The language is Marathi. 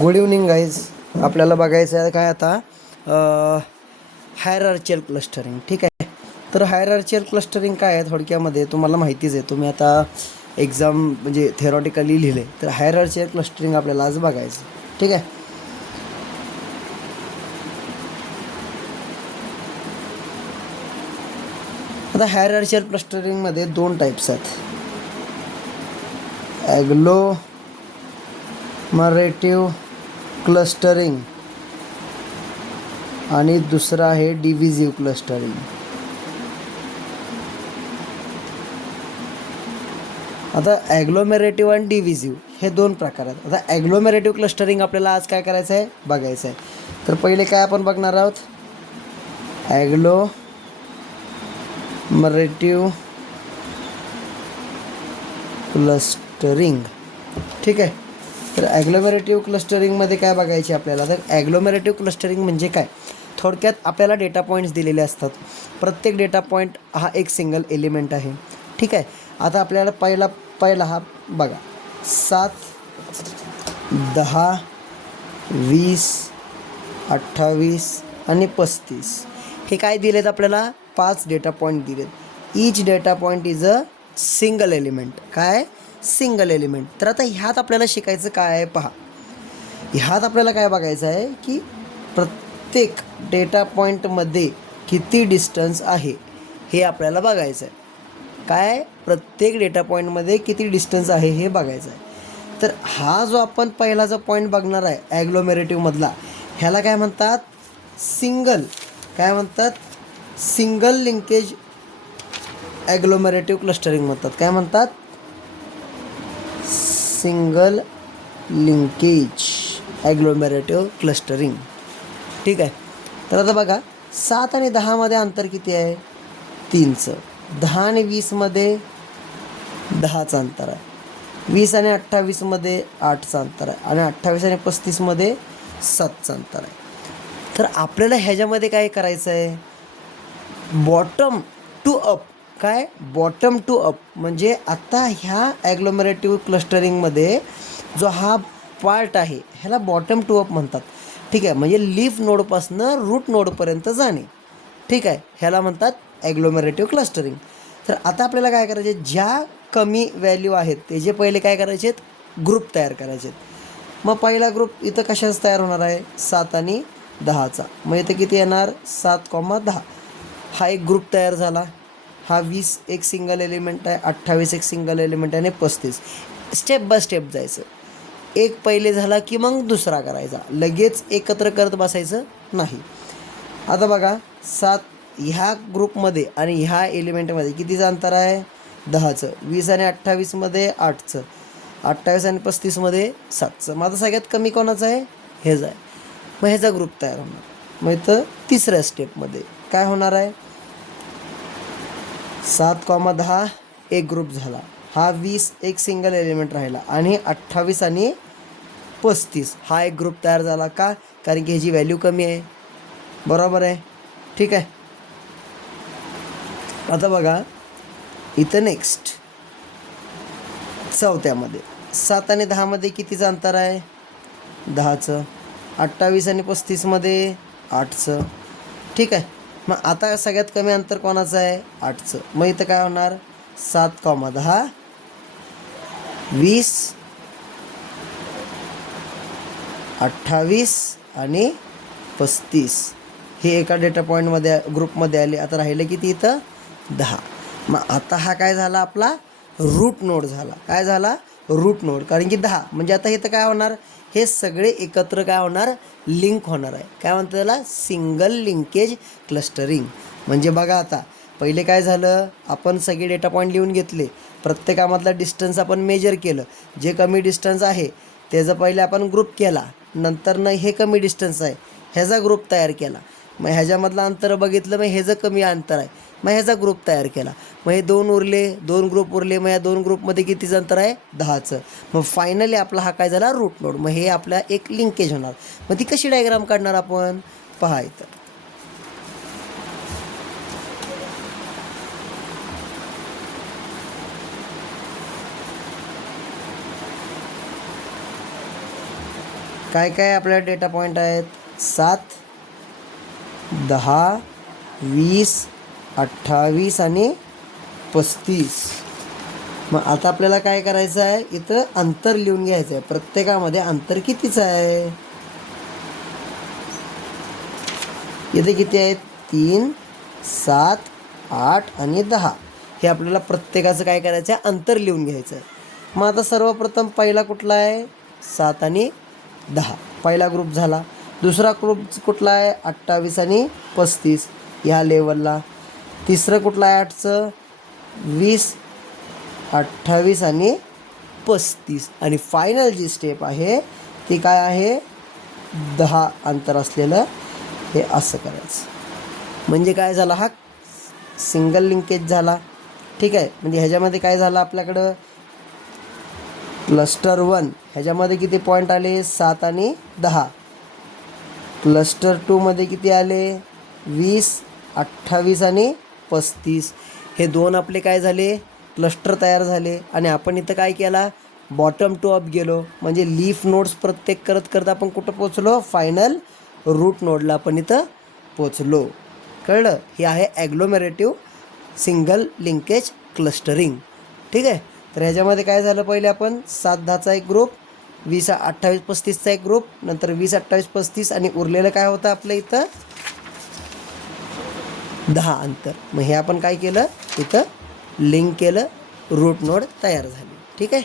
Good evening guys. आपल्याला बघायचं आहे काय आता हायरार्चियल क्लस्टरिंग. ठीक आहे. तर हायरार्चियल क्लस्टरिंग काय आहे थोडक्यामध्ये तुम्हाला माहितीच आहे. तुम्ही आता एक्झाम म्हणजे थेरॉटिकली लिहिले तर हायरार्चियल क्लस्टरिंग आपल्याला आज बघायचं. ठीक आहे. आता हायरार्चियल क्लस्टरिंगमध्ये दोन टाईप्स आहेत. ॲग्लोमरेटिव्ह क्लस्टरिंग आणि दुसरं आहे डिव्हिजिव्ह क्लस्टरिंग. आता ॲग्लोमरेटिव्ह आणि डिव्हिजिव्ह हे दोन प्रकार आहेत. आता ॲग्लोमरेटिव्ह क्लस्टरिंग आपल्याला आज काय करायचं आहे बघायचं आहे. तर पहिले काय आपण बघणार आहोत, ॲग्लोमरेटिव्ह क्लस्टरिंग. ठीक आहे. तर ॲग्लोमरेटिव्ह क्लस्टरिंगमध्ये काय बघायचे आपल्याला, तर ॲग्लोमरेटिव्ह क्लस्टरिंग म्हणजे काय, थोडक्यात आपल्याला डेटा पॉईंट्स दिलेले असतात. प्रत्येक डेटा पॉईंट हा एक सिंगल एलिमेंट आहे. ठीक आहे. आता आपल्याला पहिला हा बघा, 7, 10, 20, 28 आणि 35 हे काय दिलेत आपल्याला, 5 डेटा पॉईंट दिलेत. Each data point is a single element. काय, सिंगल एलिमेंट. तर आता ह्यात आपल्याला शिकायचं काय आहे पहा. ह्यात आपल्याला काय बघायचं आहे की प्रत्येक डेटा पॉईंटमध्ये किती डिस्टन्स आहे हे आपल्याला बघायचं आहे. काय, प्रत्येक डेटा पॉईंटमध्ये किती डिस्टन्स आहे हे बघायचं आहे. तर हा जो आपण पहिला जो पॉईंट बघणार आहे ॲग्लोमरेटिव्हमधला, ह्याला काय म्हणतात, काय म्हणतात, सिंगल लिंकेज ॲग्लोमरेटिव्ह क्लस्टरिंग म्हणतात. काय म्हणतात, सिंगल लिंकेज ॲग्लोमरेटिव्ह क्लस्टरिंग. ठीक आहे. तर आता बघा, 7 आणि 10मध्ये अंतर किती आहे, 3चं. 10 आणि 20मध्ये 10चं अंतर आहे. 20 आणि 28मध्ये 8चं अंतर आहे. आणि 28 आणि 35मध्ये 7चं अंतर आहे. तर आपल्याला ह्याच्यामध्ये काय करायचं आहे, बॉटम टू अप. काय, बॉटम टू अप म्हणजे आता ह्या ॲग्लोमरेटिव्ह क्लस्टरिंगमध्ये जो हा पार्ट आहे ह्याला बॉटम टू अप म्हणतात. ठीक आहे. म्हणजे लीफ नोडपासनं रूट नोडपर्यंत जाणे. ठीक आहे. ह्याला म्हणतात ॲग्लोमरेटिव्ह क्लस्टरिंग. तर आता आपल्याला काय करायचे, ज्या कमी व्हॅल्यू आहेत ते जे पहिले काय करायचे, ग्रुप तयार करायचे. मग पहिला ग्रुप इथं कशाचा तयार होणार आहे, 7 आणि 10चा. मग इथं किती येणार, 7,10. हा एक ग्रुप तयार झाला. हा 20 एक सिंगल एलिमेंट आहे, 28 एक सिंगल एलिमेंट आहे आणि 35. स्टेप बाय स्टेप जायचं. एक पहिले झाला की मग दुसरा करायचा, लगेच एकत्र करत बसायचं नाही. आता बघा, 7 ह्या ग्रुपमध्ये आणि ह्या एलिमेंटमध्ये कितीचं अंतर आहे, 10चं. 20 आणि 28मध्ये 8चं. 28 आणि 35मध्ये 7चं. मग आता सगळ्यात कमी कोणाचं आहे, हेच आहे. मग ह्याचा ग्रुप तयार होणार. मग इथं तिसऱ्या स्टेपमध्ये काय होणार आहे, 7,10 एक ग्रुप झाला. हा 20 एक सिंगल एलिमेंट राहिला आणि 28 आणि 35 हा एक ग्रुप तयार झाला. का, कारण की ह्याची व्हॅल्यू कमी आहे. बरोबर आहे. ठीक आहे. आता बघा इथं नेक्स्ट चौथ्यामध्ये 7 आणि 10मध्ये कितीचं अंतर आहे, 10चं. 28 आणि 35मध्ये 8चं. ठीक आहे. मग आता सगळ्यात कमी अंतर कोणाचं आहे, 8चं. मग इथं काय होणार, 7,10, 20, 28 आणि 35 हे एका डेटा पॉईंटमध्ये ग्रुपमध्ये आले. आता राहिलं किती इथं, 10. मग आता हा काय झाला, आपला रूट नोड झाला. काय झाला, रूट नोड. कारण की 10 म्हणजे आता इथं काय होणार, हे सगळे एकत्र काय होणार, लिंक होणार आहे. काय म्हणतात त्याला, सिंगल लिंकेज क्लस्टरिंग. म्हणजे बघा आता पहिले काय झालं, आपण सगळे डेटा पॉईंट लिहून घेतले, प्रत्येकामधला डिस्टन्स आपण मेजर केलं. जे कमी डिस्टन्स आहे त्याचा पहिले आपण ग्रुप केला. नंतरनं हे कमी डिस्टन्स आहे ह्याचा ग्रुप तयार केला. मग ह्याच्यामधलं अंतर बघितलं, मग ह्याचं कमी अंतर आहे, मग ह्याचा ग्रुप तयार केला. मग हे 2 उरले, 2 ग्रुप उरले. मग या 2 ग्रुपमध्ये कितीचं अंतर आहे, 10चं. मग फायनली आपला हा काय झाला, रूट नोड. मग हे आपल्या एक लिंकेज होणार. मग ती कशी डायग्राम काढणार आपण, पहा इथं. काय काय आपल्या डेटा पॉईंट आहेत? 7, 10, 20, 28 आणि 35. मग आता आपल्याला काय करायचं आहे? इथं अंतर लिहून घ्यायचं आहे. प्रत्येकामध्ये अंतर कितीचं आहे? इथे किती आहेत? 3, 7, 8 आणि 10. हे आपल्याला प्रत्येकाचं काय करायचं आहे? अंतर लिहून घ्यायचं आहे. मग आता सर्वप्रथम पहिला कुठला आहे? 7 आणि 10. पहिला ग्रुप झाला. दुसरा ग्रुप कुठला आहे? 28 आणि 35 ह्या लेवलला. तिसरं कुठलं आहे 8चं? 20, 28 आणि 35. आणि फायनल जी स्टेप आहे ती काय आहे? 10 अंतर असलेलं हे असं करायचं. म्हणजे काय झाला? हा सिंगल लिंकेज झाला. ठीक आहे. म्हणजे ह्याच्यामध्ये काय झालं आपल्याकडं? क्लस्टर 1 ह्याच्यामध्ये किती पॉईंट आले? 7 आणि 10. क्लस्टर 2 मध्ये किती आले? 20, 28 आणि 35. हे दोन आपले काय झाले? क्लस्टर तयार झाले. आणि आपण इथं काय केला? बॉटम टू अप गेलो. म्हणजे लीफ नोड्स प्रत्येक करत करत आपण कुठं पोचलो? फायनल रूट नोडला आपण इथं पोचलो. कळलं? हे आहे ॲग्लोमेरेटिव्ह सिंगल लिंकेज क्लस्टरिंग. ठीक आहे. तर ह्याच्यामध्ये काय झालं? पहिले आपण 7, 10चा एक ग्रुप, 20, 28, 35चा एक ग्रुप, नंतर 20, 28, 35 आणि उरलेलं काय होतं आपलं इथं? 10 अंतर. मग हे आपण काय केलं? इथं लिंक केलं, रूट नोड तयार झाले. ठीक आहे.